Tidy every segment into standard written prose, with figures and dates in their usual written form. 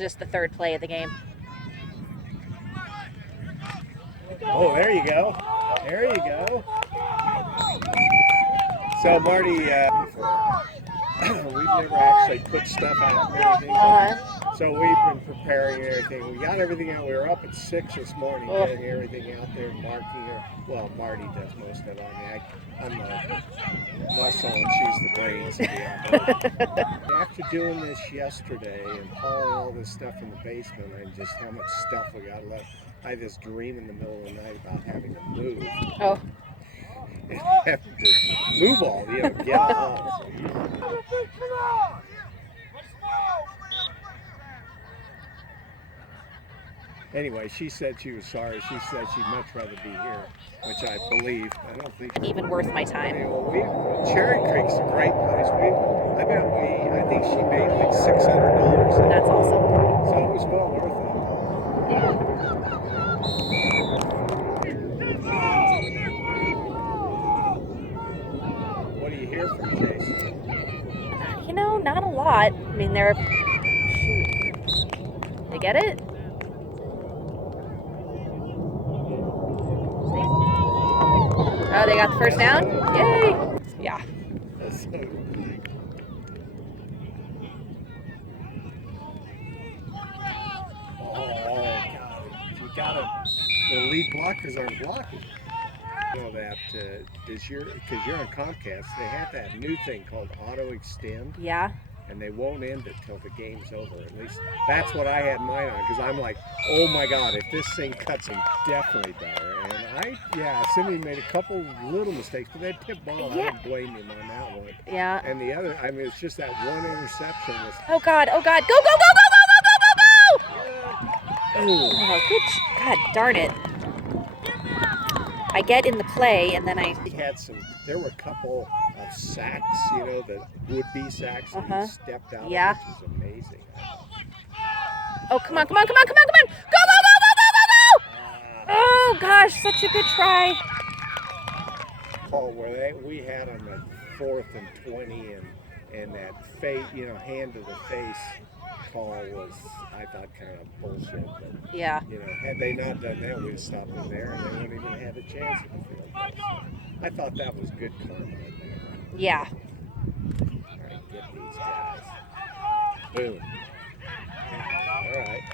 just the third play of the game. Oh, there you go. There you go. So, Marty, we've never actually put stuff out and everything. So we've been preparing everything. We got everything out. We were up at 6 this morning getting everything out there, marking it. Well, Marty does most of it. I'm the muscle and she's the brains of the operation. After doing this yesterday and hauling all this stuff in the basement and just how much stuff we got left, I had this dream in the middle of the night about having to move. Oh. Have to move all, get all. Anyway, she said she was sorry. She said she'd much rather be here, which I believe. I don't think even worth my time. Well, Cherry Creek's a great place. I think she made like $600. That's awesome. So it was well worth it. Yeah. What do you hear from Jason? You know, not a lot. I mean, shoot. They get it? Oh, they got the first down? Yay! Yeah. That's so good. Oh, God. You gotta, the lead blockers aren't blocking. You know that, because you're on Comcast, they have that new thing called auto extend. Yeah. And they won't end it till the game's over. At least that's what I had mine on, because I'm like, oh my God, if this thing cuts him, definitely better. And Cindy made a couple little mistakes, but that tip ball, I don't blame him on that one. Yeah. And the other, I mean, it's just that one interception. Oh God, go, go, go, go, go, go, go, go, go! Ooh. Oh, good, God darn it. I get in the play, and then He had there were a couple of sacks, that would-be sacks that he stepped out of, which is amazing. Oh, come on, come on, come on, come on, come on! Go, go, go, go, go, go, go! Oh, gosh, such a good try. Call where we had on the 4th and 20, and that hand to the face call was, I thought, kind of bullshit. But, had they not done that, we'd have stopped them there, and they wouldn't even have a chance in the field goal. I thought that was good karma. Yeah. All right, get these guys. Boom. All right.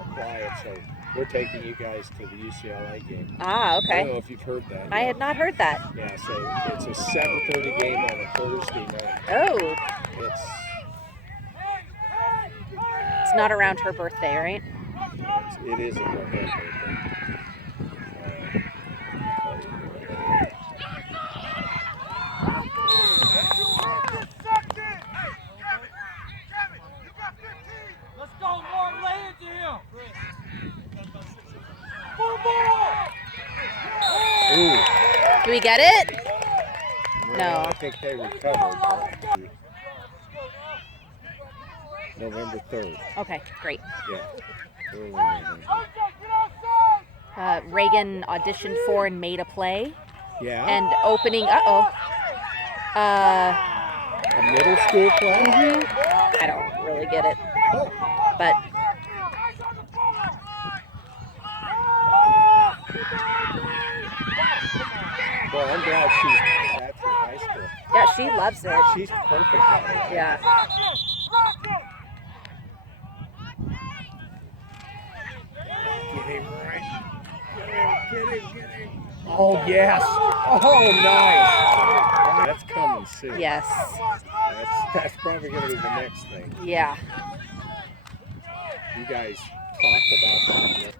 Apply it. So we're taking you guys to the UCLA game. Ah, okay. I don't know if you've heard that. I had not heard that. Yeah, so it's a 7:30 game on a Thursday night. Oh. It's not around her birthday, right? It is in November. Let's go, Mark. Lay it to him. Do we get it? No. I think they recovered. November 3rd. Okay, great. Yeah. Early November. Reagan auditioned for and made a play. Yeah. And opening, a middle school play? Mm-hmm. I don't really get it. But. Well, I'm glad she's through high school. Yeah, she loves it. She's perfect at it. Yeah. Get him right. Get him. Oh, yes. Oh, nice. That's coming soon. Yes. That's probably going to be the next thing. Yeah. You guys talked about that.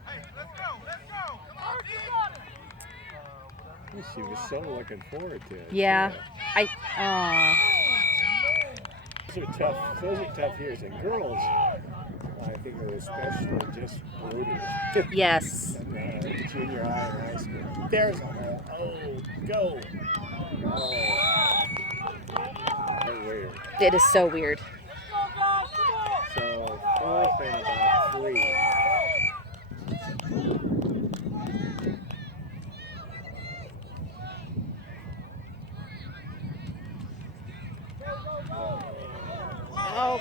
She was so looking forward to it. Yeah. Those are tough years. And girls, I think are especially just brutal. Yes. Junior high and high school. There's a hole. Oh, go. Oh. So weird. It is so weird. So, 4th and about 3. Oh.